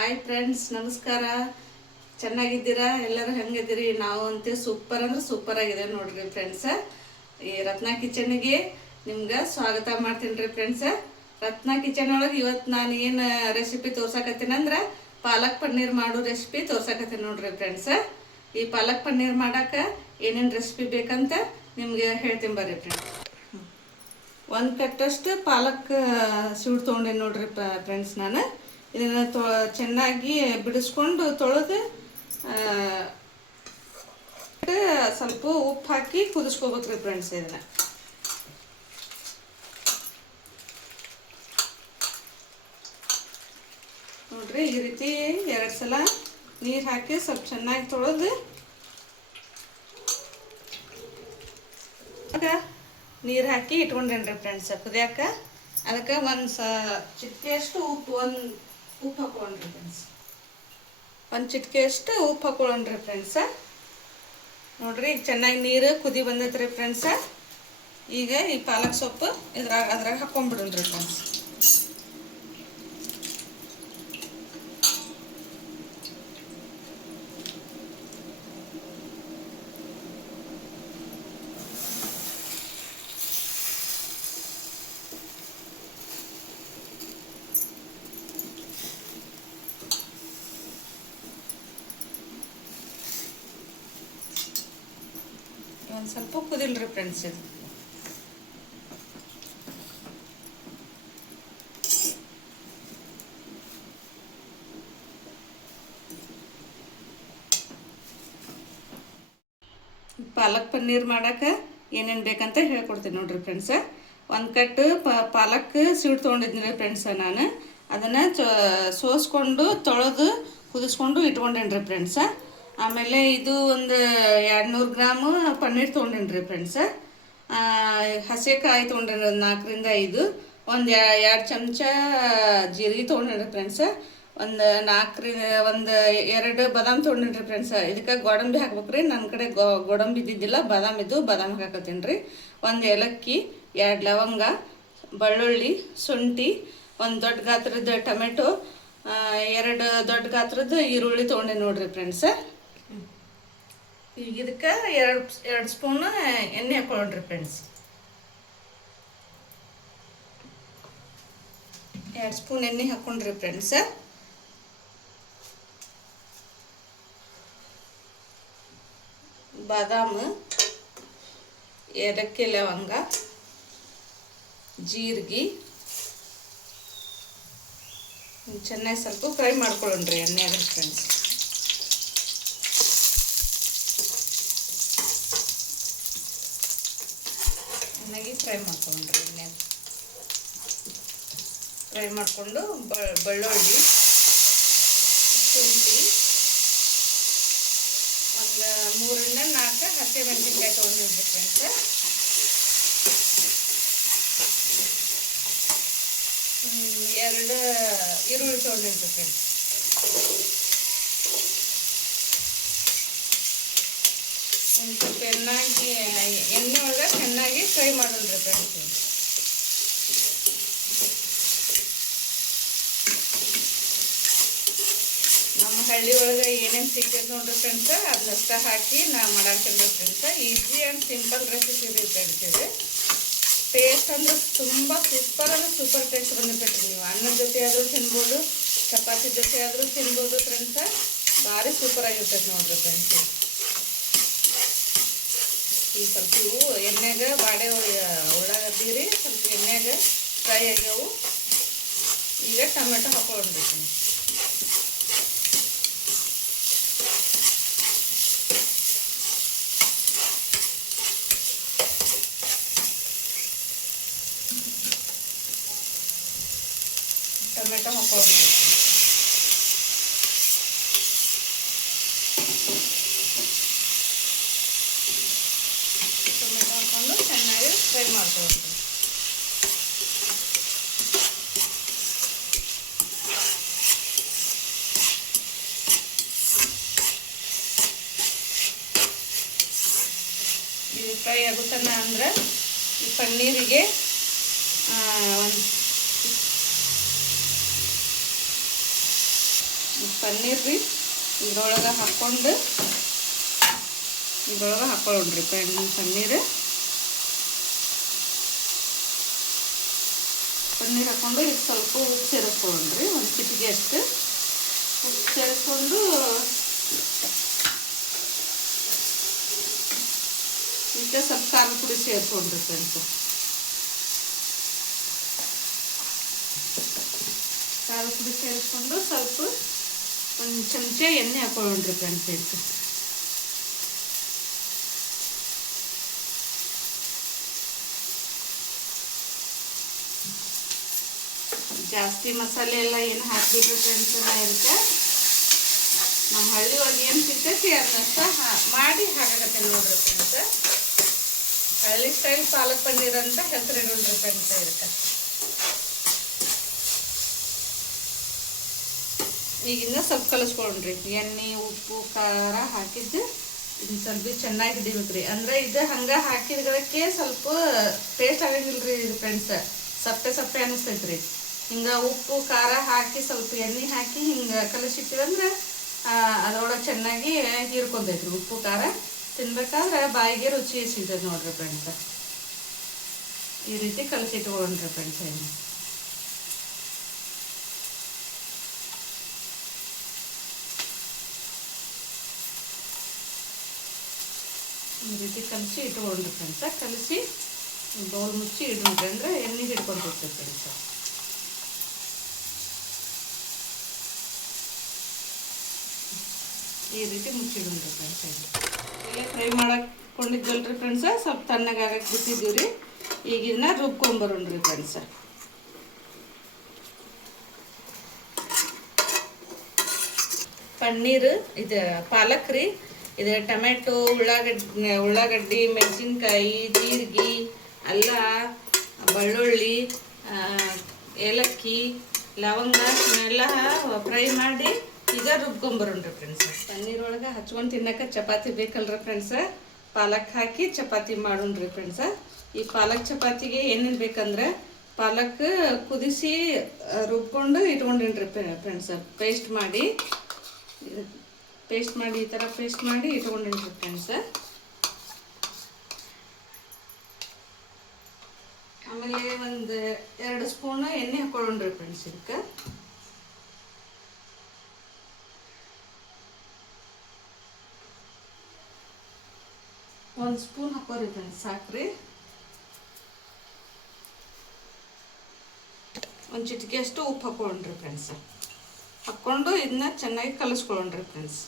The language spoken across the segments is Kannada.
ಹಾಯ್ ಫ್ರೆಂಡ್ಸ್, ನಮಸ್ಕಾರ. ಚೆನ್ನಾಗಿದ್ದೀರಾ? ಎಲ್ಲರೂ ಹೆಂಗಿದ್ದೀರಿ? ನಾವು ಅಂತೂ ಸೂಪರ್ ಅಂದ್ರೆ ಸೂಪರ್ ಆಗಿದೆ ನೋಡ್ರಿ ಫ್ರೆಂಡ್ಸ. ಈ ರತ್ನ ಕಿಚನ್ಗೆ ನಿಮ್ಗೆ ಸ್ವಾಗತ ಮಾಡ್ತೀನಿ ರೀ ಫ್ರೆಂಡ್ಸ. ರತ್ನ ಕಿಚನ್ ಒಳಗೆ ಇವತ್ತು ನಾನು ಏನು ರೆಸಿಪಿ ತೋರ್ಸಕತ್ತೀನಿ ಅಂದ್ರೆ ಪಾಲಕ್ ಪನ್ನೀರ್ ಮಾಡೋ ರೆಸಿಪಿ ತೋರ್ಸಕತ್ತೀನಿ ನೋಡ್ರಿ ಫ್ರೆಂಡ್ಸ. ಈ ಪಾಲಕ್ ಪನ್ನೀರ್ ಮಾಡೋಕೆ ಏನೇನು ರೆಸಿಪಿ ಬೇಕಂತ ನಿಮಗೆ ಹೇಳ್ತೀನಿ ಬರ್ರಿ ಫ್ರೆಂಡ್ಸ್. ಒಂದು ಕಟ್ಟಷ್ಟು ಪಾಲಕ್ ಸೀಡ್ ತೊಗೊಂಡೇನಿ ನೋಡ್ರಿ ಫ್ರೆಂಡ್ಸ್. ನಾನು ಇದನ್ನು ಚೆನ್ನಾಗಿ ಬಿಡಿಸ್ಕೊಂಡು ತೊಳೆದು ಸ್ವಲ್ಪ ಉಪ್ಪು ಹಾಕಿ ಕುದಿಸ್ಕೋಬೇಕ್ರಿ ಫ್ರೆಂಡ್ಸ್. ಇದನ್ನು ನೋಡ್ರಿ, ಈ ರೀತಿ 2 ಸಲ ನೀರು ಹಾಕಿ ಸ್ವಲ್ಪ ಚೆನ್ನಾಗಿ ತೊಳೆದು ನೀರು ಹಾಕಿ ಇಟ್ಕೊಂಡೇನ್ರಿ ಫ್ರೆಂಡ್ಸ್ ಕುದಿಯಾಕ. ಅದಕ್ಕೆ ಒಂದು ಚಿಟಿಕೆಯಷ್ಟು ಉಪ್ಪು ಹಾಕೊಳ್ಳೋಣ್ರಿ ಫ್ರೆಂಡ್ಸ್. ಒಂದು ಚಿಟಿಕೆಯಷ್ಟು ಉಪ್ಪು ಹಾಕೊಳ್ಳೋಣ್ರಿ ಫ್ರೆಂಡ್ಸ. ನೋಡ್ರಿ, ಈಗ ಚೆನ್ನಾಗಿ ನೀರು ಕುದಿ ಬಂದೈತ್ರಿ ಫ್ರೆಂಡ್ಸ. ಈಗ ಈ ಪಾಲಕ್ ಸೊಪ್ಪು ಅದ್ರಾಗ ಹಾಕೊಂಡ್ಬಿಡೋಣ್ರಿ ಫ್ರೆಂಡ್ಸ್. ಒಂದು ಸ್ವಲ್ಪ ಕುದಿಲ್ರಿ ಫ್ರೆಂಡ್ಸ್. ಇದು ಪಾಲಕ್ ಪನ್ನೀರ್ ಮಾಡೋಕೆ ಏನೇನು ಬೇಕಂತ ಹೇಳ್ಕೊಡ್ತೀನಿ ನೋಡ್ರಿ ಫ್ರೆಂಡ್ಸ. ಒಂದು ಕಟ್ಟು ಪಾಲಕ್ ಸೀಡ್ ತೊಗೊಂಡಿದ್ದೀನಿ ಫ್ರೆಂಡ್ಸ. ನಾನು ಅದನ್ನು ಸೋಸ್ಕೊಂಡು ತೊಳೆದು ಕುದಿಸ್ಕೊಂಡು ಇಟ್ಕೊಂಡೇನ್ರಿ ಫ್ರೆಂಡ್ಸ. ಆಮೇಲೆ ಇದು ಒಂದು 200 ಗ್ರಾಮು ಪನ್ನೀರ್ ತೊಗೊಂಡೇನ್ರಿ ಫ್ರೆಂಡ್ಸ. ಹಸಿಕಾಯಿ ತೊಗೊಂಡೇನಿ, ಒಂದು 4ರಿಂದ 5. ಒಂದು 2 ಚಮಚ ಜೀರಿಗೆ ತೊಗೊಂಡೇನ್ರಿ ಫ್ರೆಂಡ್ಸ. ಒಂದು 2 ಬಾದಾಮ್ ತೊಗೊಂಡೇನ್ರಿ ಫ್ರೆಂಡ್ಸ. ಇದಕ್ಕೆ ಗೋಡಂಬಿ ಹಾಕ್ಬೇಕ್ರಿ. ನನ್ನ ಕಡೆ ಗೋಡಂಬಿ ಇದ್ದಿದ್ದಿಲ್ಲ, ಬಾದಾಮ್ ಹಾಕತ್ತೀನಿ ರೀ. ಒಂದು ಏಲಕ್ಕಿ, 2 ಲವಂಗ, ಬೆಳ್ಳುಳ್ಳಿ, ಶುಂಠಿ, ಒಂದು ದೊಡ್ಡ ಗಾತ್ರದ ಟೊಮೆಟೊ, 2 ದೊಡ್ಡ ಗಾತ್ರದ ಈರುಳ್ಳಿ ತೊಗೊಂಡೇನಿ ನೋಡ್ರಿ ಫ್ರೆಂಡ್ಸ. ಈಗ ಇದಕ್ಕೆ 2 ಸ್ಪೂನ್ ಎಣ್ಣೆ ಹಾಕೊಳ್ಳೋಣ್ರಿ ಫ್ರೆಂಡ್ಸ್. 2 ಸ್ಪೂನ್ ಎಣ್ಣೆ ಹಾಕೊಂಡ್ರಿ ಫ್ರೆಂಡ್ಸ. ಬಾದಾಮು, ಏಲಕ್ಕಿ, ಲವಂಗ, ಜೀರಿಗೆ ಚೆನ್ನಾಗಿ ಸ್ವಲ್ಪ ಫ್ರೈ ಮಾಡ್ಕೊಳ್ಳೋಣ್ರಿ ಎಣ್ಣೆಯಾಗ ಫ್ರೆಂಡ್ಸ್. ಚೆನ್ನಾಗಿ ಫ್ರೈ ಮಾಡ್ಕೊಂಡ್ರಿ ಎಣ್ಣೆಯಾಗ. ಫ್ರೈ ಮಾಡಿಕೊಂಡು ಬೆಳ್ಳುಳ್ಳಿ, ಶುಂಠಿ, ಒಂದು 3ರಿಂದ 4 ಹಸಿಮೆಣಸಿನ್ಕಾಯಿ ತೊಗೊಂಡಿದ್ವಿ ಫ್ರೆಂಡ್ಸ್. ಎರಡು ಈರುಳ್ಳಿ ತೊಗೊಂಡಿದ್ವಿ ಫ್ರೆಂಡ್ಸ್. ಒಂದು ಸ್ವಲ್ಪ ಎಣ್ಣೆ ಒಳಗೆ ಚೆನ್ನಾಗಿ ಫ್ರೈ ಮಾಡೋಣ್ರಿ ಫ್ರೆಂಡ್ಸ್. ನಮ್ಮ ಹಳ್ಳಿ ಒಳಗೆ ಏನೇನು ಸಿಗ್ತೈತೆ ನೋಡ್ರಿ ಫ್ರೆಂಡ್ಸ್, ಅದನ್ನಷ್ಟ ಹಾಕಿ ನಾ ಮಾಡಾಕ್ತೀನಿ friends. Easy and simple recipe ರೀ ಫ್ರೆಂಡ್ಸ್. ಇದು ಟೇಸ್ಟ್ ಅಂದ್ರೆ ತುಂಬ ಸೂಪರ್ ಟೇಸ್ಟ್ ಬಂದಿರ್ತೈತಿ. ನೀವು ಅನ್ನದ ಜೊತೆ ಆದರೂ ತಿನ್ಬೋದು, ಚಪಾತಿ ಜೊತೆ ಆದರೂ ತಿನ್ಬೋದು ಫ್ರೆಂಡ್ಸ. ಭಾರಿ ಸೂಪರ್ ಆಗಿರ್ತೈತೆ ನೋಡ್ರಿ ಫ್ರೆಂಡ್ಸ್. ಈ ಸ್ವಲ್ಪ ಇವು ಎಣ್ಣೆಗೆ ಉಳ್ಳಾಗಡ್ಡಿ ರೀ ಸ್ವಲ್ಪ ಎಣ್ಣೆಗೆ ಫ್ರೈ ಆಗ್ಯಾವು. ಈಗ ಟೊಮೆಟೊ ಹಾಕೊಳ್ಳೋಣ್ರಿ ಫ್ರೆಂಡ್ಸ್. ಟೊಮೆಟೊ ಹಾಕೊಳ್ಳೋಣ್ರಿ. ಟೊಮೆಟೊ ಹಾಕ್ಕೊಂಡು ಚೆನ್ನಾಗಿ ಫ್ರೈ ಮಾಡ್ಕೊಳ್ಳೋಣ್ರಿ. ಇದು ಫ್ರೈ ಆಗುತ್ತಾನ ಅಂದ್ರೆ ಈ ಪನ್ನೀರಿಗೆ ಒಂದು ಈ ಪನ್ನೀರ್ ರೀ ಇದ್ರೊಳಗೆ ಹಾಕ್ಕೊಂಡು ಹಾಕೊಳ್ಳೋಣ್ರಿ ಪನ್ನೀರ್ ಹಾಕ್ಕೊಂಡು ಈಗ ಸ್ವಲ್ಪ ಉಪ್ಪು ಸೇರಿಸ್ಕೊಳ್ಳೋಣ್ರಿ. ಒಂದು ಚಿಟಿಕೆ ಅಷ್ಟು ಉಪ್ಪು ಸೇರಿಸ್ಕೊಂಡು ಈಗ ಸ್ವಲ್ಪ ಖಾರದ ಪುಡಿ ಸೇರಿಸ್ಕೊಂಡ್ರಿ ಫ್ರೆಂಡ್ಸ್. ಖಾರದ ಪುಡಿ ಸೇರಿಸ್ಕೊಂಡು ಸ್ವಲ್ಪ ಒಂದು ಚಮಚ ಎಣ್ಣೆ ಹಾಕೊಳ್ಳೋಣ್ರಿ ಫ್ರೆಂಡ್ಸ್. ಇದಕ್ಕೆ ಜಾಸ್ತಿ ಮಸಾಲೆ ಎಲ್ಲ ಏನು ಹಾಕ್ಬಿಟ್ರೆ ಫ್ರೆಂಡ್ಸ್ ಇದಕ್ಕೆ ನಮ್ಮ ಹಳ್ಳಿ ಒಳಗೆ ಏನು ಸಿಗ್ತೈತಿ ಅದನ್ನಷ್ಟ ಮಾಡಿ ಹಾಕಾಕತ್ತೀನಿ ನೋಡ್ರಿ ಫ್ರೆಂಡ್ಸ್. ಹಳ್ಳಿ ಸ್ಟೈಲ್ ಪಾಲಕ್ ಪನ್ನೀರ್ ಅಂತ ಹೆಸರಿಡೋಣ್ರಿ ಫ್ರೆಂಡ್ಸ್. ಇದಕ್ಕೆ ಈಗಿಂದ ಸ್ವಲ್ಪ ಕಲಿಸ್ಕೊಳ್ರಿ. ಎಣ್ಣೆ ಉಪ್ಪು ಖಾರ ಹಾಕಿದ್ದು ಇದನ್ನ ಸ್ವಲ್ಪ ಚೆನ್ನಾಗಿ ಹಿಡಿಬೇಕ್ರಿ. ಅಂದ್ರೆ ಇದು ಹಂಗೆ ಹಾಕಿದ್ಗಳಕ್ಕೆ ಸ್ವಲ್ಪ ಟೇಸ್ಟ್ ಆಗಂಗಿಲ್ರಿ ಇದು ಫ್ರೆಂಡ್ಸ್. ಸಪ್ಪೆ ಅನಿಸ್ತೈತ್ರಿ. ಹಿಂಗೆ ಉಪ್ಪು ಖಾರ ಹಾಕಿ ಸ್ವಲ್ಪ ಎಣ್ಣೆ ಹಾಕಿ ಹಿಂಗೆ ಕಲಿಸಿಟ್ಟಿವಂದ್ರೆ ಅದರೊಳಗೆ ಚೆನ್ನಾಗಿ ಹೀರ್ಕೊಂತೈತ್ರಿ. ಉಪ್ಪು ಖಾರ ತಿನ್ಬೇಕಾದ್ರೆ ಬಾಯಿಗೆ ರುಚಿ ಸಿಗ್ತೈತೆ ನೋಡ್ರಿ ಫ್ರೆಂಡ್ಸ್. ಈ ರೀತಿ ಕಲಿಸಿಟ್ಕೊಂಡ್ರಿ ಫ್ರೆಂಡ್ಸ್. ಈ ರೀತಿ ಕಲಿಸಿ ಇಟ್ಕೊಂಡ್ರಿ ಫ್ರೆಂಡ್ಸ. ಕಲಿಸಿ ಬೌಲ್ ಮುಚ್ಚಿ ಇಡ್ರಿ ಅಂದ್ರೆ ಎಣ್ಣೆ ಹಿಡ್ಕೊಂಡಿರ್ತೈತೆ ಫ್ರೆಂಡ್ಸ. ಈ ರೀತಿ ಮುಚ್ಚಿಡ್ರಿ ಫ್ರೆಂಡ್ಸ್. ಈಗ ಫ್ರೈ ಮಾಡಕೊಂಡಿದ್ವಲ್ರಿ ಫ್ರೆಂಡ್ಸ, ಸ್ವಲ್ಪ ತಣ್ಣಗಾಗಕ್ಕೆ ಬಿಟ್ಟಿದ್ದೀವಿ ರೀ. ಈಗ ಇದನ್ನ ರುಬ್ಕೊಂಬರೋಣ್ರಿ ಫ್ರೆಂಡ್ಸ. ಪನ್ನೀರ್ ಇದು ಪಾಲಕ್ ರೀ. ಇದು ಟೊಮೆಟೊ, ಉಳ್ಳಾಗಡ್ಡಿ, ಮೆಣಸಿನ್ಕಾಯಿ, ಜೀರಿಗೆ, ಅಲ್ಲ, ಬೆಳ್ಳುಳ್ಳಿ, ಏಲಕ್ಕಿ, ಲವಂಗ ಎಲ್ಲ ಫ್ರೈ ಮಾಡಿ ಈಗ ರುಬ್ಕೊಂಬರೋಣ್ರಿ ಫ್ರೆಂಡ್ಸ್. ಪನ್ನೀರ್ ಒಳಗೆ ಹಚ್ಕೊಂಡು ತಿನ್ನಕ್ಕೆ ಚಪಾತಿ ಬೇಕಲ್ರಿ ಫ್ರೆಂಡ್ಸ. ಪಾಲಕ್ ಹಾಕಿ ಚಪಾತಿ ಮಾಡೋಣ್ರಿ ಫ್ರೆಂಡ್ಸ. ಈ ಪಾಲಕ್ ಚಪಾತಿಗೆ ಏನೇನು ಬೇಕಂದ್ರೆ ಪಾಲಕ್ ಕುದಿಸಿ ರುಬ್ಕೊಂಡು ಇಟ್ಕೊಂಡಿನ್ರಿ ಫ್ರೆಂಡ್ಸ. ಪೇಸ್ಟ್ ಮಾಡಿ ಈ ಥರ ಪೇಸ್ಟ್ ಮಾಡಿ ಇಟ್ಕೊಂಡಿನ್ರಿ ಫ್ರೆಂಡ್ಸ. ಆಮೇಲೆ ಒಂದು 2 ಸ್ಪೂನ್ ಎಣ್ಣೆ ಹಾಕೊಳ್ಳೋಣ್ರಿ ಫ್ರೆಂಡ್ಸ್. ಇದಕ್ಕೆ ಒಂದು ಸ್ಪೂನ್ ಹಾಕೋರಿ ಫ್ರೆಂಡ್ಸ್, ಸಾಕ್ರಿ. ಒಂದು ಚಿಟಿಕೆ ಅಷ್ಟು ಉಪ್ಪು ಹಾಕೊಳ್ಳೋಣ್ರಿ ಫ್ರೆಂಡ್ಸ್. ಹಾಕ್ಕೊಂಡು ಇದನ್ನ ಚೆನ್ನಾಗಿ ಕಲಿಸ್ಕೊಳ್ಳೋಣ್ರಿ ಫ್ರೆಂಡ್ಸ್.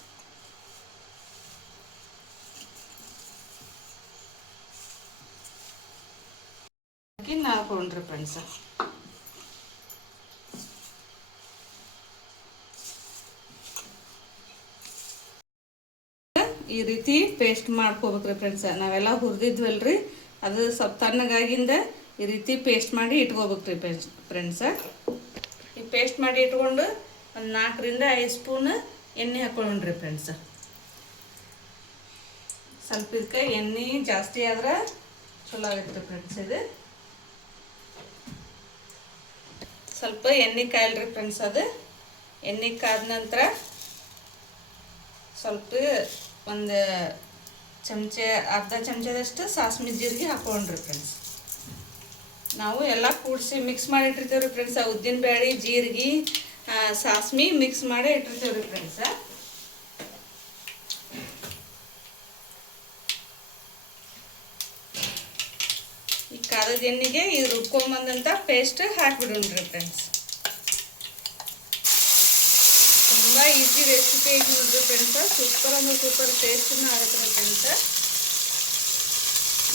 ಹಾಕೊಂಡ್ರಿ ಫ್ರೆಂಡ್ಸ್. ಈ ರೀತಿ ಪೇಸ್ಟ್ ಮಾಡ್ಕೋಬೇಕ್ರಿ ಫ್ರೆಂಡ್ಸ್. ನಾವೆಲ್ಲ ಹುರಿದಿದ್ವಲ್ರಿ, ಅದು ಸ್ವಲ್ಪ ತಣ್ಣಗಾಗಿಂದ ಈ ರೀತಿ ಪೇಸ್ಟ್ ಮಾಡಿ ಇಟ್ಕೋಬೇಕ್ರಿ ಫ್ರೆಂಡ್ಸ. ಈ ಪೇಸ್ಟ್ ಮಾಡಿ ಇಟ್ಕೊಂಡು ಒಂದು 4 ರಿಂದ 5 ಸ್ಪೂನ್ ಎಣ್ಣೆ ಹಾಕೊಳ್ಳೋಣ್ರಿ ಫ್ರೆಂಡ್ಸ. ಸ್ವಲ್ಪ ಇದಕ್ಕೆ ಎಣ್ಣೆ ಜಾಸ್ತಿ ಆದ್ರೆ ಚಲೋ ಆಗುತ್ತೆ ಫ್ರೆಂಡ್ಸ್. ಇದು ಸ್ವಲ್ಪ ಎಣ್ಣೆ ಕಾಯಲ್ರಿ ಫ್ರೆಂಡ್ಸ್. ಅದು ಎಣ್ಣೆ ಕಾದ ನಂತರ ಸ್ವಲ್ಪ ಒಂದು ಅರ್ಧ ಚಮಚದಷ್ಟು ಸಾಸ್ಮಿ ಜೀರಿಗೆ ಹಾಕೊಂಡ್ರಿ ಫ್ರೆಂಡ್ಸ್. ನಾವು ಎಲ್ಲ ಕೂಡಿಸಿ ಮಿಕ್ಸ್ ಮಾಡಿ ಇಟ್ಟಿರ್ತೀವಿ ರೀ ಫ್ರೆಂಡ್ಸ. ಉದ್ದಿನ ಬೇಳೆ, ಜೀರಿಗೆ, ಸಾಸ್ಮಿ ಮಿಕ್ಸ್ ಮಾಡಿ ಇಟ್ಟಿರ್ತೀವಿ ರೀ ಫ್ರೆಂಡ್ಸ. ಈ ಕಾರದ ಎಣ್ಣೆಗೆ ಈ ರುಬ್ಕೊಂಬಂದಂಥ ಪೇಸ್ಟ್ ಹಾಕಿಬಿಡೋಣ್ರಿ ಫ್ರೆಂಡ್ಸ್. ತುಂಬ ಈಸಿ ರೆಸಿಪಿ ಐತಿ ನೋಡ್ರಿ ಫ್ರೆಂಡ್ಸ. ಸೂಪರ್ ಅಂದ್ರೆ ಸೂಪರ್ ಟೇಸ್ಟನ್ನ ಆಗುತ್ತೆ ರೀ ಫ್ರೆಂಡ್ಸ.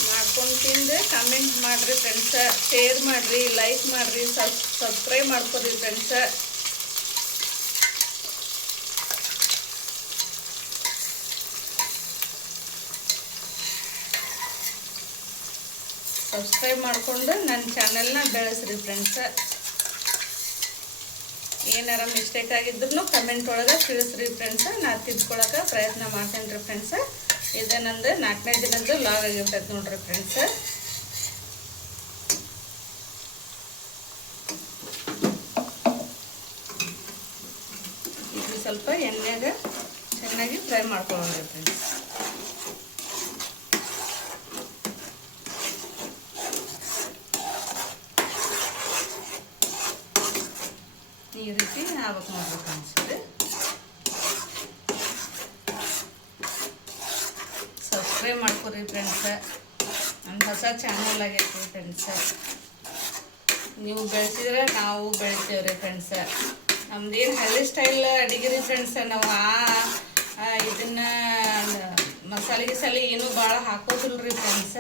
ಮಾಡ್ಕೊಂಡು ತಿಂದು ಕಮೆಂಟ್ ಮಾಡಿರಿ ಫ್ರೆಂಡ್ಸ. ಶೇರ್ ಮಾಡಿರಿ, ಲೈಕ್ ಮಾಡಿರಿ, ಸಬ್ಸ್ಕ್ರೈಬ್ ಮಾಡ್ಕೊರಿ ಫ್ರೆಂಡ್ಸ. ಸಬ್ಸ್ಕ್ರೈಬ್ ಮಾಡಿಕೊಂಡು ನನ್ನ ಚಾನೆಲ್ನ ಬೆಳೆಸ್ರಿ ಫ್ರೆಂಡ್ಸ. ಏನಾರ ಮಿಸ್ಟೇಕ್ ಆಗಿದ್ರು ಕಮೆಂಟ್ ಒಳಗೆ ತಿಳಿಸ್ರಿ ಫ್ರೆಂಡ್ಸ. ನಾನು ತಿದ್ಕೊಳ್ಳೋಕೆ ಪ್ರಯತ್ನ ಮಾಡ್ತೇನೆ ರೀ ಫ್ರೆಂಡ್ಸ. ಇದು ನಂದು 4ನೇ ದಿನದ್ದು ಲಾಗ್ ಆಗಿರ್ತೈತೆ ನೋಡ್ರಿ ಫ್ರೆಂಡ್ಸ. ಸ್ವಲ್ಪ ಎಣ್ಣೆಗೆ ಚೆನ್ನಾಗಿ ಫ್ರೈ ಮಾಡ್ಕೊಳ್ಳೋಣ ಫ್ರೆಂಡ್ಸ್. ಈ ರೀತಿ ಆಗ್ಬೇಕು ನೋಡ್ರಿ ಫ್ರೆಂಡ್ಸ್. ಸಬ್ಸ್ಕ್ರೈಬ್ ಮಾಡ್ಕೊರಿ ಫ್ರೆಂಡ್ಸ. ನನ್ನ ಹೊಸ ಚಾನಲ್ ಆಗೈತಿ ಫ್ರೆಂಡ್ಸ. ನೀವು ಬೆಳೆಸಿದ್ರೆ ನಾವು ಬೆಳಿತೇವ್ರಿ ಫ್ರೆಂಡ್ಸ. ನಮ್ದೇನು ಹಳ್ಳಿ ಸ್ಟೈಲ್ ಅಡಿಗೆ ರೀ ಫ್ರೆಂಡ್ಸ. ನಾವು ಇದನ್ನ ಮಸಾಲೆ ಗಿಸಾಲೆ ಏನೂ ಭಾಳ ಹಾಕೋದಿಲ್ಲ ರೀ ಫ್ರೆಂಡ್ಸ.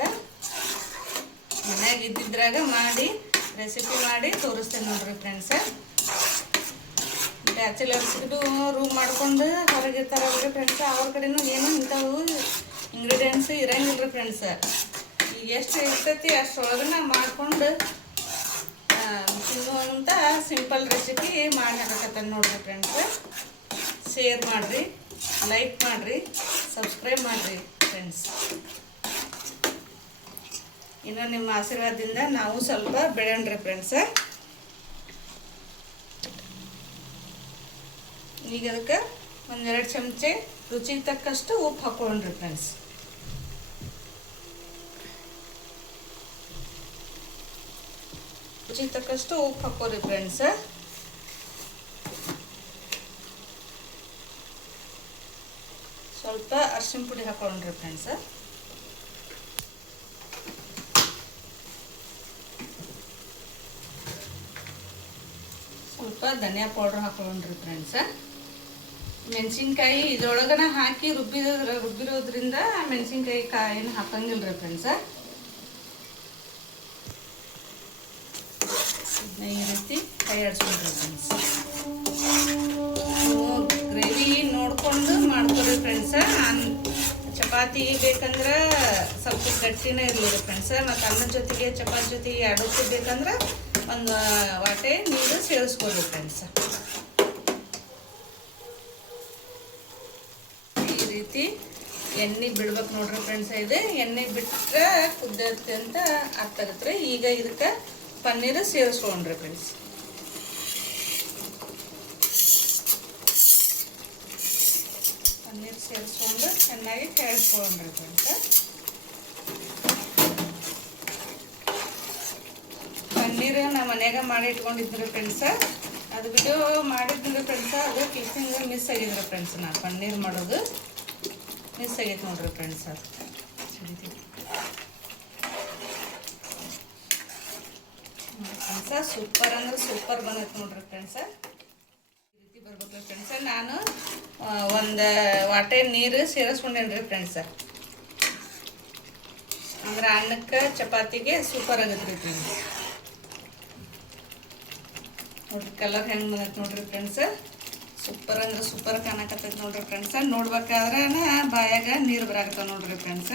ಮನ್ಯಾಗ ಇದ್ದಿದ್ರಾಗ ಮಾಡಿ ರೆಸಿಪಿ ಮಾಡಿ ತೋರಿಸ್ತೇನೆ ನೋಡ್ರಿ ಫ್ರೆಂಡ್ಸ. ಬ್ಯಾಚುಲರ್ಸ್ದು ರೂಮ್ ಮಾಡ್ಕೊಂಡು ಹೊರಗಿರ್ತಾರಲ್ರಿ ಫ್ರೆಂಡ್ಸ, ಅವ್ರ ಕಡೆನೂ ಏನು ಇಂಥವು ಇಂಗ್ರೀಡಿಯೆಂಟ್ಸ್ ಇರಂಗಿಲ್ಲ ರೀ ಫ್ರೆಂಡ್ಸ. ಈಗ ಎಷ್ಟು ಇರ್ತೈತಿ ಅಷ್ಟರೊಳಗನ ಮಾಡ್ಕೊಂಡು ತಿನ್ನುವಂಥ ಸಿಂಪಲ್ ರೆಸಿಪಿ ಮಾಡಿ ಹಾಕಕತ್ತಾನೆ ನೋಡ್ರಿ ಫ್ರೆಂಡ್ಸ್. ಶೇರ್ ಮಾಡಿರಿ, ಲೈಕ್ ಮಾಡಿರಿ, ಸಬ್ಸ್ಕ್ರೈಬ್ ಮಾಡಿರಿ ಫ್ರೆಂಡ್ಸ್. ಇನ್ನು ನಿಮ್ಮ ಆಶೀರ್ವಾದದಿಂದ ನಾವು ಸ್ವಲ್ಪ ಬೆಳೆಯೋಣ್ರಿ ಫ್ರೆಂಡ್ಸ. ಈಗ ಅದಕ್ಕೆ 1-2 ಚಮಚೆ ರುಚಿಗೆ ತಕ್ಕಷ್ಟು ಉಪ್ಪು ಹಾಕೊಳ್ಳೋಣ್ರಿ ಫ್ರೆಂಡ್ಸ್. ರುಚಿಗೆ ತಕ್ಕಷ್ಟು ಉಪ್ಪು ಹಾಕೋರಿ ಫ್ರೆಂಡ್ಸ್. ಸ್ವಲ್ಪ ಅರಿಶಿನ ಪುಡಿ ಹಾಕೊಳ್ಳೋಣ್ರಿ ಫ್ರೆಂಡ್ಸ್. ಸ್ವಲ್ಪ ಧನಿಯಾ ಪೌಡ್ರ್ ಹಾಕೊಳ್ಳೋಣ್ರಿ ಫ್ರೆಂಡ್ಸ. ಮೆಣಸಿನ್ಕಾಯಿ ಇದ್ರೊಳಗನ ಹಾಕಿ ರುಬ್ಬಿರೋದ್ರಿಂದ ಮೆಣಸಿನ್ಕಾಯಿ ಕಾಯಿನ ಹಾಕಂಗಿಲ್ಲ ರೀ ಫ್ರೆಂಡ್ಸ. ಈ ರೀತಿ ಕೈ ಆಡಿಸ್ಕೊಂಡ್ರಿ ಫ್ರೆಂಡ್ಸ್. ನೀವು ಗ್ರೇವಿ ನೋಡ್ಕೊಂಡು ಮಾಡ್ಕೊರಿ ಫ್ರೆಂಡ್ಸ. ಚಪಾತಿ ಬೇಕಂದ್ರೆ ಸ್ವಲ್ಪ ಗಟ್ಟಿನೇ ಇರಲಿ ರೀ ಫ್ರೆಂಡ್ಸ. ಮತ್ತು ಅನ್ನದ ಜೊತೆಗೆ ಚಪಾತಿ ಜೊತೆಗೆ ಎರಡಕ್ಕೂ ಬೇಕಂದ್ರೆ ಒಂದು ವಾಟೆ ನೀರು ಸೇರಿಸ್ಕೊಡ್ರಿ ಫ್ರೆಂಡ್ಸ. ಈ ರೀತಿ ಎಣ್ಣೆ ಬಿಡ್ಬೇಕು ನೋಡ್ರಿ ಫ್ರೆಂಡ್ಸ. ಇದು ಎಣ್ಣೆ ಬಿಟ್ಟರೆ ಕುದ್ದತ್ತೆ ಅಂತ ಅರ್ಥ ಆಗತ್ತೆ. ಈಗ ಇದಕ್ಕೆ ಪನ್ನೀರು ಸೇರಿಸ್ಕೊಂಡ್ರಿ ಫ್ರೆಂಡ್ಸ್. ಪನ್ನೀರ್ ಸೇರಿಸ್ಕೊಂಡು ಚೆನ್ನಾಗಿ ಕೇಳಿಸ್ಕೊಂಡ್ರಿ ಫ್ರೆಂಡ್ಸ. ಪನ್ನೀರು ನಾವು ಮನ್ಯಾಗ ಮಾಡಿ ಇಟ್ಕೊಂಡಿದ್ರಿ ಫ್ರೆಂಡ್ಸ. ಅದು ವಿಡಿಯೋ ಮಾಡಿದ್ರಿ ಫ್ರೆಂಡ್ಸ. ಅದು ಕ್ಲಿಪ್ಪಿಂಗ್ ಮಿಸ್ ಆಗಿದ್ರಿ ಫ್ರೆಂಡ್ಸ್. ನಾನು ಪನ್ನೀರ್ ಮಾಡೋದು ಮಿಸ್ ಆಗೈತೆ ನೋಡ್ರಿ ಫ್ರೆಂಡ್ಸ್. ಅದು ಫ್ರೆಂಡ್ಸ ಸೂಪರ್ ಅಂದ್ರೆ ಸೂಪರ್ ಬಂದೈತೆ ನೋಡ್ರಿ ಫ್ರೆಂಡ್ಸ. ಈ ರೀತಿ ಬರ್ಬೇಕು ಫ್ರೆಂಡ್ಸ. ನಾನು ಒಂದು ವಾಟೆ ನೀರು ಸೇರಿಸ್ಕೊಂಡೇನ್ರಿ ಫ್ರೆಂಡ್ಸ. ಅಂದ್ರೆ ಅನ್ನಕ್ಕೆ ಚಪಾತಿಗೆ ಸೂಪರ್ ಆಗತ್ತೆ ರೀ ಫ್ರೆಂಡ್ಸ್. ನೋಡ್ರಿ ಕಲರ್ ಹೆಂಗೆ ಬಂದೈತೆ ನೋಡ್ರಿ ಫ್ರೆಂಡ್ಸ. ಸೂಪರ್ ಅಂದ್ರೆ ಸೂಪರ್ ಕಾಣಕತ್ತೈತೆ ನೋಡ್ರಿ ಫ್ರೆಂಡ್ಸ. ನೋಡ್ಬೇಕಾದ್ರೆ ಬಾಯಾಗ ನೀರು ಬರಾಕತ್ತಾವ ನೋಡ್ರಿ ಫ್ರೆಂಡ್ಸ.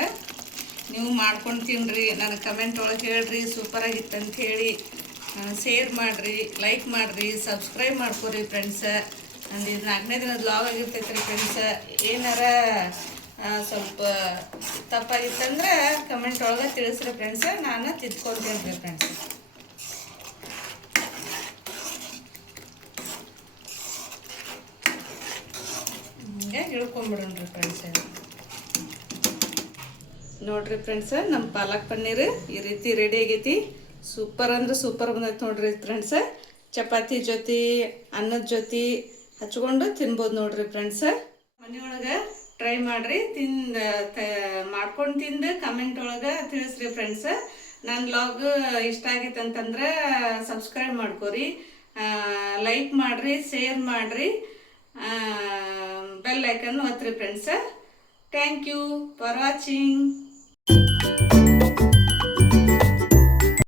ನೀವು ಮಾಡ್ಕೊಂಡು ತಿನ್ನಿರಿ, ನನಗೆ ಕಮೆಂಟ್ ಒಳಗೆ ಹೇಳ್ರಿ ಸೂಪರ್ ಆಗಿತ್ತು ಅಂತ ಹೇಳಿ. ಶೇರ್ ಮಾಡಿರಿ, ಲೈಕ್ ಮಾಡಿರಿ, ಸಬ್ಸ್ಕ್ರೈಬ್ ಮಾಡ್ಕೊರಿ ಫ್ರೆಂಡ್ಸ. ನಂದು ಇದು 4ನೇ ದಿನದ ವ್ಲಾಗ್ ಆಗಿರ್ತೈತೆ ರೀ ಫ್ರೆಂಡ್ಸ. ಏನಾರ ಸ್ವಲ್ಪ ತಪ್ಪಾಗಿತ್ತಂದ್ರೆ ಕಮೆಂಟ್ ಒಳಗೆ ತಿಳಿಸ್ರಿ ಫ್ರೆಂಡ್ಸ. ನಾನು ತಿದ್ಕೊಳ್ತೀನಿ ರೀ ಫ್ರೆಂಡ್ಸ್. ಹಿಂಗೆ ಇಳ್ಕೊಂಬಿಡೋಣ್ರಿ ಫ್ರೆಂಡ್ಸ. ನೋಡ್ರಿ ಫ್ರೆಂಡ್ಸ, ನಮ್ಮ ಪಾಲಕ್ ಪನ್ನೀರ್ ಈ ರೀತಿ ರೆಡಿ ಆಗೈತಿ. ಸೂಪರ್ ಅಂದ್ರೆ ಸೂಪರ್ ಬಂದೈತೆ ನೋಡ್ರಿ ಫ್ರೆಂಡ್ಸ. ಚಪಾತಿ ಜೊತೆ ಅನ್ನದ ಜೊತೆ ಹಚ್ಕೊಂಡು ತಿನ್ಬೋದು ನೋಡ್ರಿ ಫ್ರೆಂಡ್ಸ. ಮನೆಯೊಳಗೆ ಟ್ರೈ ಮಾಡಿರಿ, ಮಾಡ್ಕೊಂಡು ತಿಂದು ಕಮೆಂಟ್ ಒಳಗೆ ತಿಳಿಸ್ರಿ ಫ್ರೆಂಡ್ಸ. ನನ್ನ ವ್ಲಾಗ್ ಇಷ್ಟ ಆಗೈತೆ ಅಂತಂದ್ರೆ ಸಬ್ಸ್ಕ್ರೈಬ್ ಮಾಡ್ಕೊರಿ, ಲೈಕ್ ಮಾಡಿರಿ, ಶೇರ್ ಮಾಡಿರಿ, ಬೆಲ್ ಐಕನ್ ಒತ್ತಿರಿ friends. Thank you for watching.